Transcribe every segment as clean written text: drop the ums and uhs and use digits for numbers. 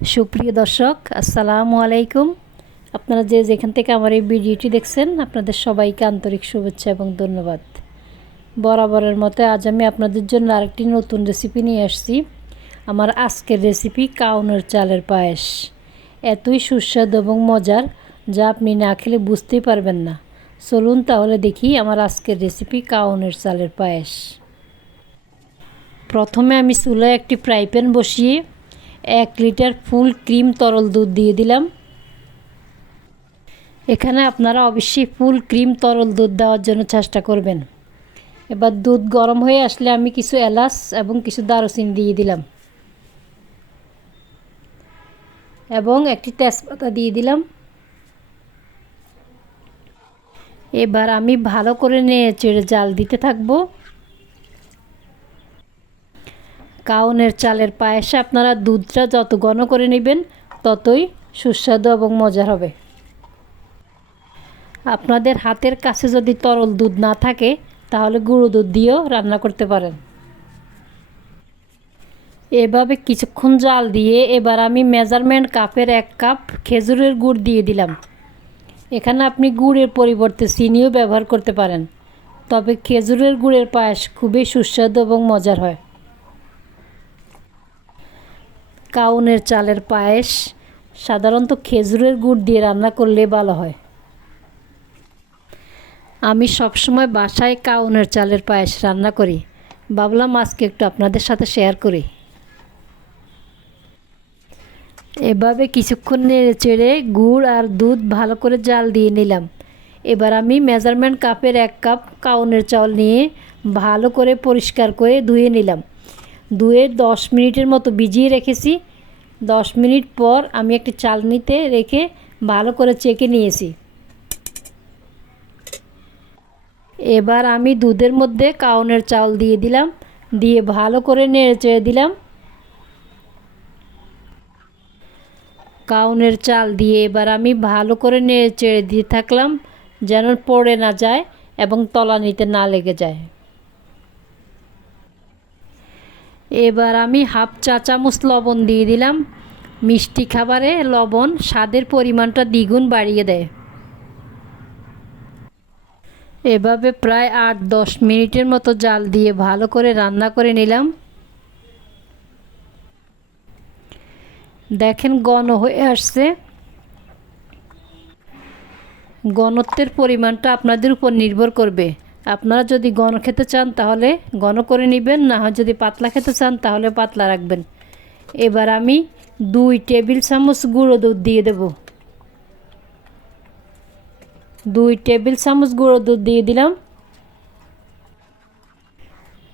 সুপ্রিয় দর্শক, আসসালামু আলাইকুম। আপনারা যে যেখান থেকে আমার এই ভিডিওটি দেখছেন, আপনাদের সবাইকে আন্তরিক শুভেচ্ছা এবং ধন্যবাদ। বরাবরের মতো আজ আমি আপনাদের জন্য আরেকটি নতুন রেসিপি নিয়ে আসছি। আমার আজকের রেসিপি কাউনের চালের পায়েস। এতই সুস্বাদু এবং মজার, যা আপনি না খেলে বুঝতেই পারবেন না। চলুন তাহলে দেখি আমার আজকের রেসিপি কাউনের চালের পায়েস। প্রথমে আমি চুলায় একটি ফ্রাই প্যান বসিয়ে 1 লিটার ফুল ক্রিম তরল দুধ দিয়ে দিলাম। এখানে আপনারা অবশ্যই ফুল ক্রিম তরল দুধ দেওয়ার জন্য চেষ্টা করবেন। এবার দুধ গরম হয়ে আসলে আমি কিছু এলাচ এবং কিছু দারুচিনি দিয়ে দিলাম এবং একটি তেজপাতা দিয়ে দিলাম। এবার আমি ভালো করে নেড়ে জাল দিতে থাকবো। কাউনের চালের পায়েসে আপনারা দুধটা যত ঘন করে নেবেন, ততই সুস্বাদু এবং মজার হবে। আপনাদের হাতের কাছে যদি তরল দুধ না থাকে, তাহলে গুঁড়ো দুধ দিয়েও রান্না করতে পারেন। এভাবে কিছুক্ষণ জাল দিয়ে এবার আমি মেজারমেন্ট কাপের 1 কাপ খেজুরের গুড় দিয়ে দিলাম। এখানে আপনি গুড়ের পরিবর্তে চিনিও ব্যবহার করতে পারেন, তবে খেজুরের গুড়ের পায়েস খুবই সুস্বাদু এবং মজার হয়। কাউনের চালের পায়েস সাধারণত খেজুরের গুড় দিয়ে রান্না করলে ভালো হয়। আমি সবসময় বাসায় কাউনের চালের পায়েস রান্না করি, ভাবলাম আজকে একটু আপনাদের সাথে শেয়ার করি। এভাবে কিছুক্ষণ নেড়ে চেড়ে গুড় আর দুধ ভালো করে জাল দিয়ে নিলাম। এবার আমি মেজারমেন্ট কাপের 1 কাপ কাউনের চাল নিয়ে ভালো করে পরিষ্কার করে ধুয়ে নিলাম। ধুয়ে 10 মিনিটের মতো ভিজিয়ে রেখেছি। 10 মিনিট পর আমি একটি চালনিতে রেখে ভালো করে চেকে নিয়েছি। এবার আমি দুধের মধ্যে কাউনের চাল দিয়ে দিলাম, দিয়ে ভালো করে নেড়ে চেড়ে দিলাম। কাউনের চাল দিয়ে এবার আমি ভালো করে নেড়ে চেড়ে দিয়ে থাকলাম, যেন পড়ে না যায় এবং তলানিতে না লেগে যায়। এবার আমি হাফ চা চামচ লবণ দিয়ে দিলাম। মিষ্টি খাবারে লবণ স্বাদের পরিমাণটা দ্বিগুণ বাড়িয়ে দেয়। এভাবে প্রায় 8-10 মিনিটের মতো জাল দিয়ে ভালো করে রান্না করে নিলাম। দেখেন ঘন হয়ে আসছে। ঘনত্বের পরিমাণটা আপনাদের উপর নির্ভর করবে। আপনারা যদি ঘন খেতে চান তাহলে ঘন করে নেবেন, না হয় যদি পাতলা খেতে চান তাহলে পাতলা রাখবেন। এবার আমি 2 টেবিল চামচ গুঁড়ো দুধ দিয়ে দেব। 2 টেবিল চামচ গুঁড়ো দুধ দিয়ে দিলাম।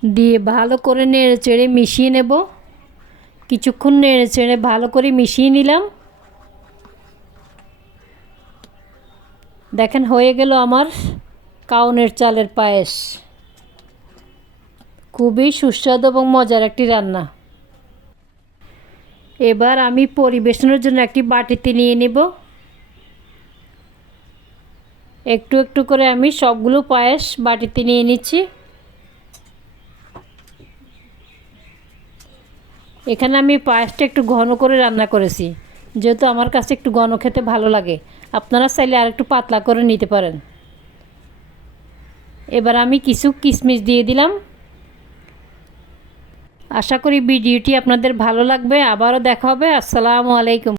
দিয়ে ভালো করে নেড়ে চেড়ে মিশিয়ে নেব। কিছুক্ষণ নেড়ে চেড়ে ভালো করে মিশিয়ে নিলাম। দেখেন হয়ে গেল আমার কাউনের চালের পায়েস। খুবই সুস্বাদু এবং মজার একটি রান্না। এবার আমি পরিবেশনের জন্য একটি বাটিতে নিয়ে নেব। একটু একটু করে আমি সবগুলো পায়েস বাটিতে নিয়ে নিচ্ছি। এখানে আমি পায়েসটা একটু ঘন করে রান্না করেছি, যেহেতু আমার কাছে একটু ঘন খেতে ভালো লাগে। আপনারা চাইলে আর একটু পাতলা করে নিতে পারেন। এবার আমি কিছু কিশমিশ দিয়ে দিলাম। আশা করি ভিডিওটি আপনাদের ভালো লাগবে। আবারও দেখা হবে। আসসালামু আলাইকুম।